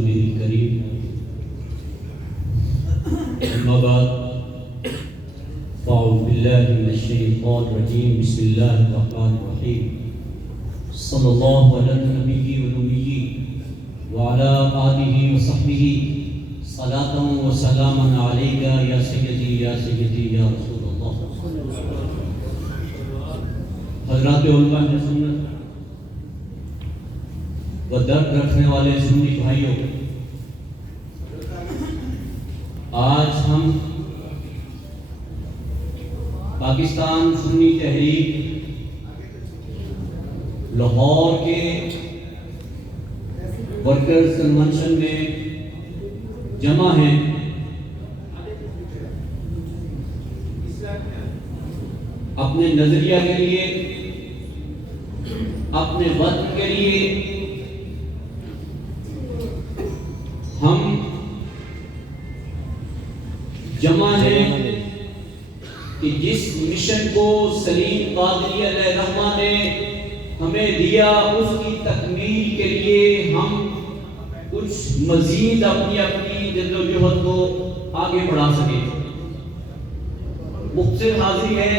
رسوله الكريم أما بعد فأعوذ بالله من الشيطان الرجيم بسم الله الرحمن الرحيم صلى الله على النبي والأمي وعلى آله وصحبه صلاة وسلاما عليك يا سيدي يا سيدي يا رسول الله. حضرات علماء سنت و درد رکھنے والے سنی بھائیوں، آج ہم پاکستان سنی تحریک لاہور کے ورکرز کنونشن میں جمع ہیں اپنے نظریہ کے لیے، اپنے وطن کے لیے. ہم جمع ہیں کہ جس مشن کو سلیم قادری علیہ الرحمہ نے ہمیں دیا اس کی تکمیل کے لیے ہم کچھ مزید اپنی جدوجہد کو آگے بڑھا سکیں. مختصر حاضری ہے.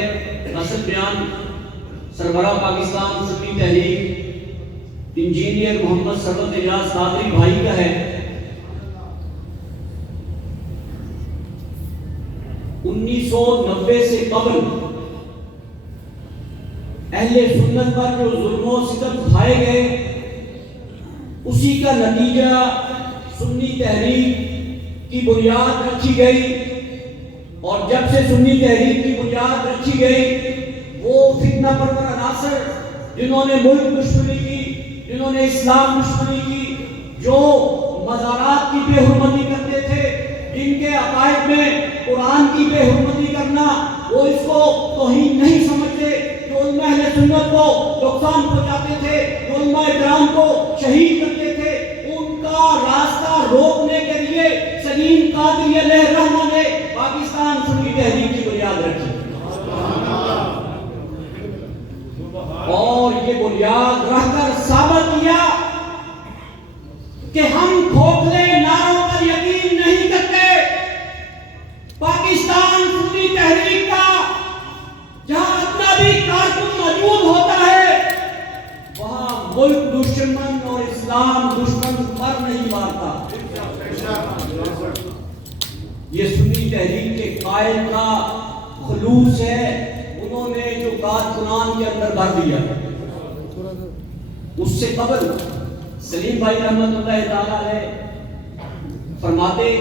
اصل بیان سربراہ پاکستان سنی تحریک انجینئر محمد سرور اعجاز قادری بھائی کا ہے. 1990 سے قبل اہل سنت پر جو ظلم و ستم کھائے گئے اسی کا نتیجہ سنی تحریک کی بنیاد رکھی گئی، اور جب سے سنی تحریک کی بنیاد رکھی گئی وہ فتنہ پرور عناصر جنہوں نے ملک دشمنی کی، جنہوں نے اسلام دشمنی کی، جو مزارات کی بے حرمتی کرتے تھے، جن کے عقائد میں قرآن کی بے حرمتی کرنا وہ اس کو توہین نہیں سمجھتے، جو علماء اہل سنت کو نقصان پہنچاتے تھے، جو علماء کرام کو شہید کرتے تھے، ان کا راستہ روکنے کے لیے سلیم قادری علیہ الرحمہ نے پاکستان سنی تحریک کی بنیاد رکھی، اور یہ بنیاد رکھ کر ثابت کیا کہ ہم کھوکھلے نعروں پر یقین نہیں کرتے. پاکستان سنی تحریک کا جہاں اپنا بھی کارکن موجود ہوتا ہے وہاں ملک دشمن اور اسلام دشمن پر نہیں مارتا. یہ سنی تحریک کے قائل کا خلوص ہے. انہوں نے جو کارکنان کے اندر بھر دیا. اس سے قبل سلیم بھائی رحمت اللہ تعالیٰ علیہ فرماتے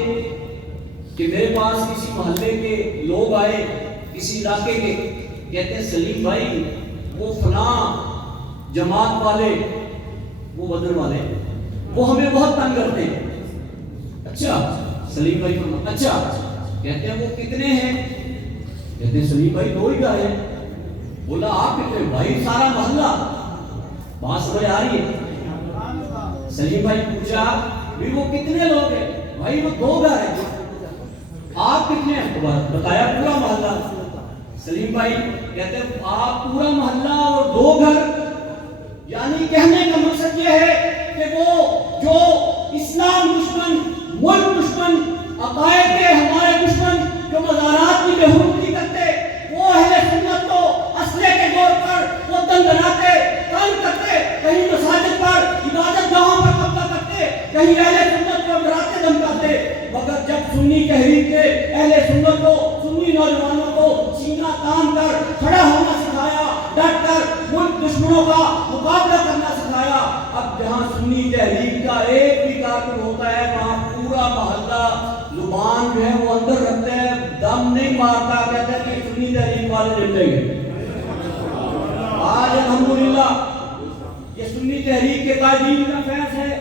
کہ میرے پاس کسی محلے کے لوگ آئے، کسی علاقے کے، کہتے ہیں سلیم بھائی وہ فلاں جماعت والے، وہ بدر والے، وہ ہمیں بہت تنگ کرتے ہیں. اچھا سلیم بھائی فرماتے اچھا، کہتے ہیں وہ کتنے ہیں؟ کہتے ہیں سلیم بھائی 2 ہی گئے. بولا آپ کتنے؟ بھائی سارا محلہ. بات سمجھ آ رہی ہے؟ سلیم بھائی پوچھا بھی وہ کتنے لوگ ہیں؟ بھائی وہ 2 گھر ہیں. آپ کتنے ہیں؟ بتایا پورا محلہ. سلیم بھائی کہتے ہیں آپ پورا محلہ اور 2 گھر، یعنی کہنے کا مقصد یہ ہے کہ وہ جو اسلام دشمن، ملک دشمن، عقائد کے ہمارے دشمن جو مزارات کی بے حرمتی کرتے، وہ اہل سنت کو اسلحے کے طور پر وہ دندناتے، تنگ کرتے، کہیں مساجد پر عبادت گاہوں پر قبضہ کرتے، کہیں اہل سنت کو ڈراتے دھمکاتے. مگر جب سنی تحریک نے اہل سنت کو، سنی نوجوانوں کو سینہ تان کر کھڑا ہونا سکھایا، ڈٹ کر ملک دشمنوں کا مقابلہ کرنا سکھایا، اب جہاں سنی تحریک کا ایک بھی کارکن ہوتا ہے وہاں پورا محلہ زبان جو ہے وہ اندر رکھتے ہیں، دم نہیں مارتا، کہتے ہیں کہ سنی تحریک والے جملے گئے. آج الحمدللہ یہ سنی تحریک کے قائدین کا فیض ہے.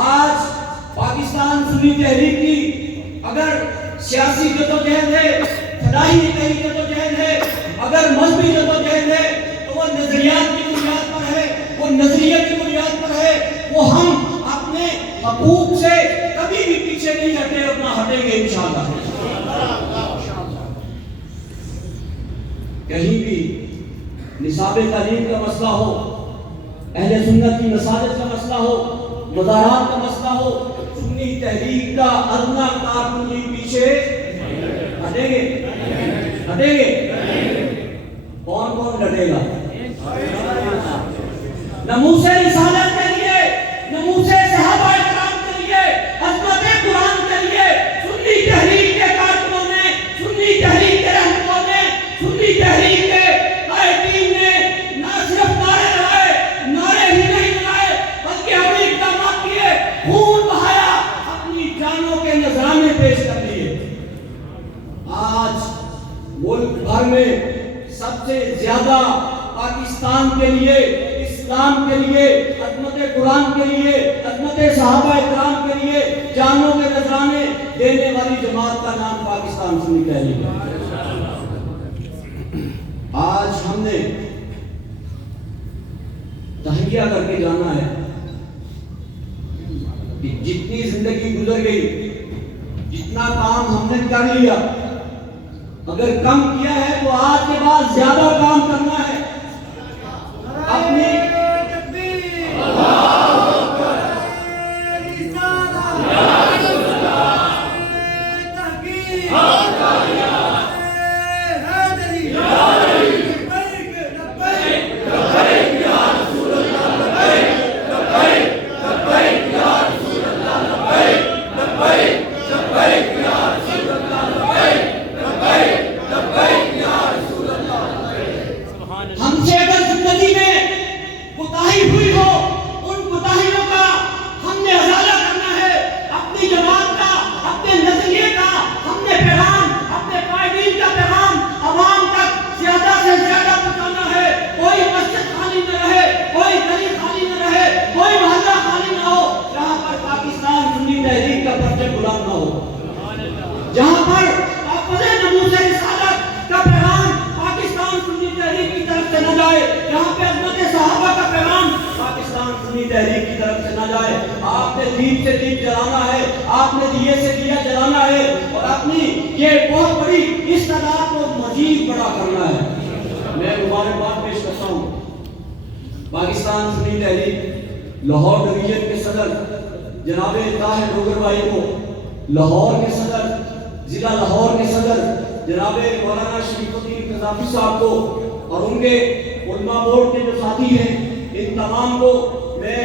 آج پاکستان سنی تحریک کی اگر سیاسی جدوجہد ہے، فلاحی کہیں جدوجہد ہے، اگر مذہبی جدوجہد ہے تو وہ نظریات کی بنیاد پر ہے، وہ نظریے کی بنیاد پر ہے. وہ ہم اپنے حقوق سے کبھی بھی پیچھے نہیں ہٹے اور نہ ہٹیں گے انشاءاللہ. کہیں بھی نصاب تعلیم کا مسئلہ ہو، اہل سنت کی مساجد کا مسئلہ ہو، مزارات کا مسئلہ ہو، تحریک کا ادنا کارکن بھی پیچھے ہٹیں گے؟ ہٹیں گے؟ کون کون ڈٹے گا؟ ناموس رسالت کے لیے، ناموس صحابہ کرام کے لیے، عظمت قرآن کے لیے سنی تحریک کے کارکنوں نے، سنی تحریک کے رہنماؤں نے، سنی تحریک کے قائدین نے نہ صرف نعرے لگائے، نعرے ہی نہیں لگائے بلکہ ہمیں اقدامات کیے، خون بہایا، اپنی جانوں کے نذرانے پیش کر دیے۔ آج ملک بھر میں سب سے زیادہ پاکستان کے لیے، اسلام کے لیے، عظمت قرآن کے لیے، عظمت صحابہ کرام کے لیے جانوں کے نذرانے دینے والی جماعت کا نام پاکستان سنی تحریک ہے۔ آج ہم نے تہیہ کر کے جانا ہے کہ جتنی زندگی گزر گئی، جتنا کام ہم نے کر لیا، اگر کم کیا ہے تو آج کے بعد زیادہ کام کرنا ہے۔ اپنی ہم سے اگر زندگی میں کوتاہی ہوئی ہو، ان کوتاہیوں کا ہم نے ازالہ کرنا ہے۔ اپنی جماعت کا، اپنے نظریے کا ہم نے پیغام، اپنے قائدین کا پیغام عوام تک زیادہ سے زیادہ پہنچانا ہے۔ کوئی مسجد خالی نہ رہے، کوئی گلی خالی نہ رہے، کوئی محلہ خالی نہ ہو جہاں پر پاکستان سنی تحریک کا پرچم بلند نہ ہو، جہاں پر حافظ ناموس رسالت کا پیغام پاکستان سنی تحریک کی طرف سے نہ جائے، جہاں پہ عظمت صحابہ کا پیغام پاکستان سنی تحریک کی طرف سے نہ جائے۔ آپ نے دیپ سے دیپ جلانا ہے، آپ نے دیے سے دیا جلانا ہے، اور اپنی یہ بہت بڑی اس تعداد کو مزید بڑا کرنا ہے۔ میں مبارکباد پیش کرتا ہوں پاکستان سنی تحریک لاہور ڈویژن کے صدر جناب طاہر ڈوگر بھائی کو، لاہور کے صدر، ضلع لاہور کے صدر جناب مولانا شریف الدین قذافی صاحب کو، اور ان کے علماء بورڈ کے جو ساتھی ہیں ان تمام کو، میں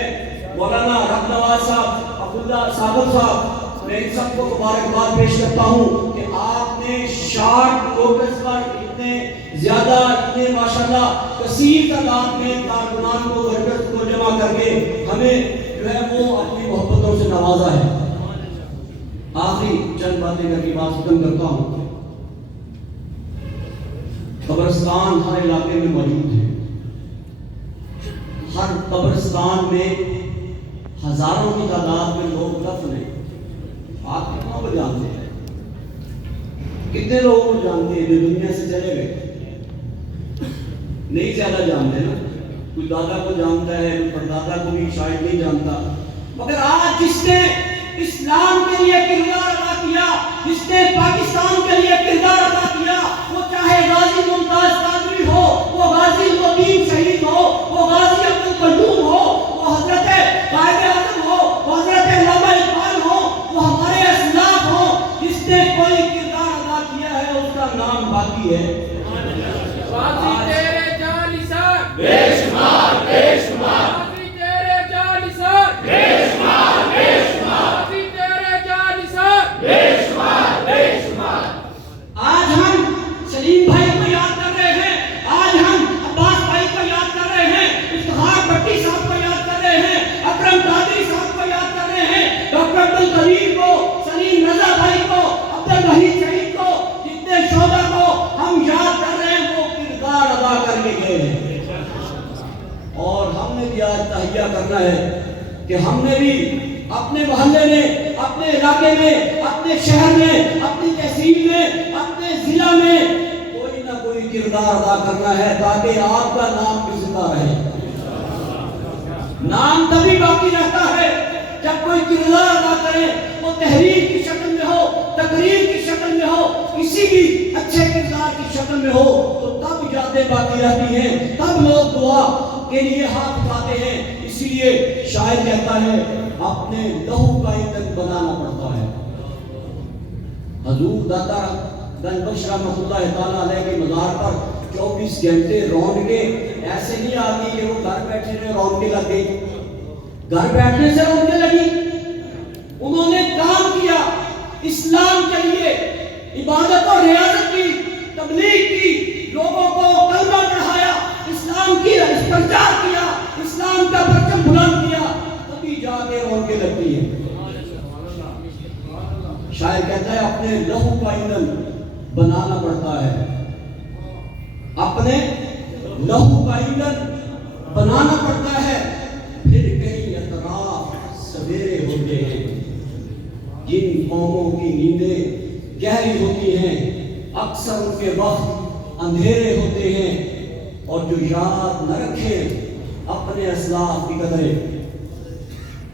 مولانا رب نواز صاحب، عبداللہ صابر صاحب، میں ان سب کو مبارکباد پیش کرتا ہوں کہ آپ نے شارٹ نوٹس پر اتنے زیادہ، اتنے ماشاءاللہ کثیر تعداد میں کارکنان کو، ورکرز کو جمع کر کے ہمیں جو ہے وہ اپنی محبتوں سے نوازا ہے۔ آخری چند باتیں کر کے بات ختم کرتا ہوں۔ قبرستان ہر علاقے میں موجود ہے، ہر قبرستان میں ہزاروں کی تعداد میں لوگ دفن ہیں۔ آپ کتنوں کو جانتے ہیں؟ کتنے لوگوں کو جانتے ہیں جو دنیا سے چلے گئے؟ نہیں زیادہ جانتے نا، کوئی دادا کو جانتا ہے، کوئی پردادا کو بھی شاید نہیں جانتا، مگر آج جس نے اسلام کے لیے کردار ادا کیا، جس نے پاکستان کے لیے کردار ادا کیا، وہ چاہے غازی ممتاز قادری ہو، وہ غازی الدین شہید ہو، وہ غازی عبد القیوم ہو، وہ حضرت قائد اعظم ہو، وہ حضرت علامہ اقبال ہو، وہ ہمارے اسلاف ہو، جس نے کوئی کردار ادا کیا ہے اس کا نام باقی ہے۔ غازی تیرے جانثار بے شمار بے شمار، غازی تیرے جانثار بے شمار بے شمار، غازی تیرے جانثار بے شمار بے شمار۔ آج ہم سلیم بھائی کو یاد کر رہے ہیں، آج ہم عباس بھائی کو یاد کر رہے ہیں، افتخار بھٹی صاحب کو یاد کر رہے ہیں، اکرم قادری صاحب کو یاد کر رہے ہیں، ڈاکٹر عبدالقدیر کو، سلیم رضا بھائی کو، عبدالوحید شہید کو، جتنے شہدا کو ہم یاد کر رہے ہیں وہ کردار ادا کر کے گئے ہیں۔ اور ہم نے بھی آج تہیہ کرنا ہے کہ ہم نے بھی اپنے محلے میں، اپنے علاقے میں، اپنے شہر میں، اپنی تحصیل میں، اپنے ضلع میں کوئی نہ کوئی کردار ادا کرنا ہے تاکہ آپ کا نام بھی زندہ رہے۔ نام تبھی باقی رہتا ہے جب کوئی کردار ادا کرے، وہ تحریر کی شکل میں ہو، تقریر کی شکل میں ہو، کسی بھی اچھے کردار کی شکل میں ہو، تو تب یادیں باقی رہتی ہیں، تب لوگ دعا کے لیے ہاتھ اٹھاتے ہیں۔ اسی لیے شاعر کہتا ہے اپنے لہو کا ایندھن بنانا پڑتا ہے۔ حضور داتا گنج بخش رحمۃ اللہ تعالیٰ علیہ کے مزار پر 24 گھنٹے رونقیں ایسے نہیں آتی کہ وہ گھر بیٹھے رہے رونقیں لگ گئی. گھر بیٹھنے سے رونقیں لگی. انہوں نے کام کیا اسلام کے لیے, عبادت اور ریاضت کی, تبلیغ کی, لوگوں کو کلمہ پڑھایا, اسلام کی پرچار کیا, اسلام کا پرچم بلند کیا, تبھی جا کے رونقیں لگتی ہیں. شاعر کہتا ہے اپنے لہو کا ایندھن بنانا پڑتا ہے, اپنے لہو کا ایندھن بنانا پڑتا ہے, پھر کئی اطراف سویرے ہوتے ہیں. جن قوموں کی نیندیں گہری ہوتی ہیں اکثر ان کے وقت اندھیرے ہوتے ہیں, اور جو یاد نہ رکھے اپنے اسلاف کی قدریں,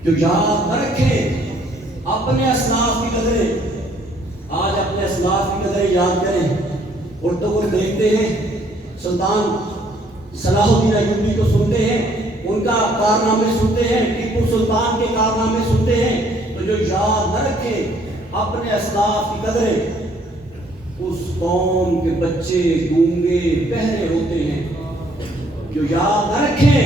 جو یاد نہ رکھے اپنے اسلاف کی قدریں, آج اپنے اسلاف کی قدریں یاد کریں. اردو کو دیکھتے ہیں, سلطان صلاح الدین ایوبی کو سنتے ہیں, ان کا کارنامے سنتے ہیں, ٹیپو سلطان کے کارنامے سنتے ہیں, تو جو یاد نہ رکھے اپنے اسلاف کی قدریں اس قوم کے بچے گونگے بہرے ہوتے ہیں. جو یاد نہ رکھے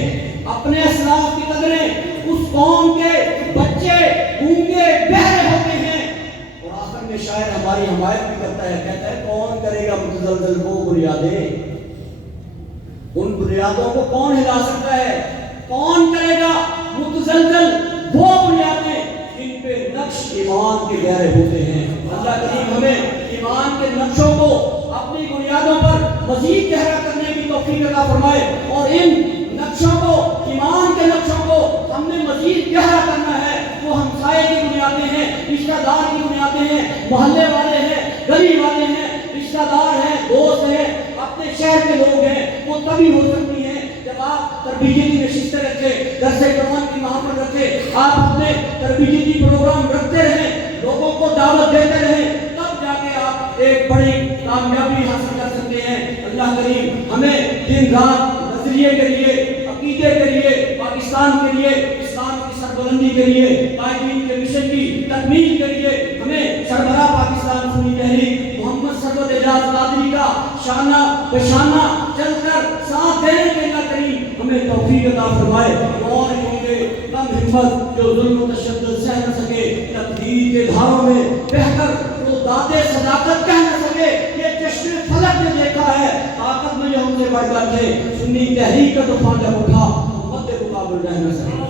اپنے اسلاف کی قدریں اس قوم کے بچے گونگے بہرے ہوتے ہیں. اور آخر میں شاعر ہماری حمایت بھی کرتا ہے, کہتا ہے کون کرے گا متزلزل وہ بنیادیں, ان بنیادوں کو کون ہلا سکتا ہے, کون کرے گا متزلزل وہ بنیادیں جن پہ نقش ایمان کے گہرے ہوتے ہیں. اللہ کریم ہمیں ایمان کے نقشوں کو اپنی بنیادوں پر مزید گہرا کرنے کی توفیق عطا فرمائے, اور ان نقشوں کو, ایمان کے نقشوں کو ہم نے مزید گہرا کرنا ہے. وہ ہمسائے کی بنیادیں ہیں, رشتہ دار کی بنیادیں ہیں, محلے والے ہیں, گلی والے ہیں, رشتہ دار ہیں, دوست ہیں, اپنے شہر کے لوگ ہیں. وہ تبھی ہو سکتی ہیں جب آپ تربیتی نشستیں رکھیں, درس قرآن کی محفل رکھیں, آپ اپنے تربیتی پروگرام رکھتے رہیں, لوگوں کو دعوت دیتے رہیں, تب جا کے آپ ایک بڑی کامیابی حاصل کر سکتے ہیں. اللہ کریم ہمیں دن رات نظریے کے لیے, عقیدے کے لیے, پاکستان کے لیے, اسلام کی سربلندی کے لیے, قائدین کے مشن کی تکمیل کے لیے ہمیں سربراہ پاکستان سنی تحریک محمد سرور اعجاز قادری کا شانہ بشانہ چل کر ساتھ دینے کے اللہ کریم ہمیں توفیق عطا فرمائے. اور ہوں گے کم ہمت جو ظلم و تشدد سہ نہ سکے, تقدیر کے دھاروں میں بہ کر وہ دادے صداقت کہہ نہ سکے. یہ جشن فلک نے دیکھا ہے, طاقت میں جو ہم سے بڑھ کر تھے, سنی تحریک کا طوفان جب اٹھا مد مقابل رہ نہ سکے.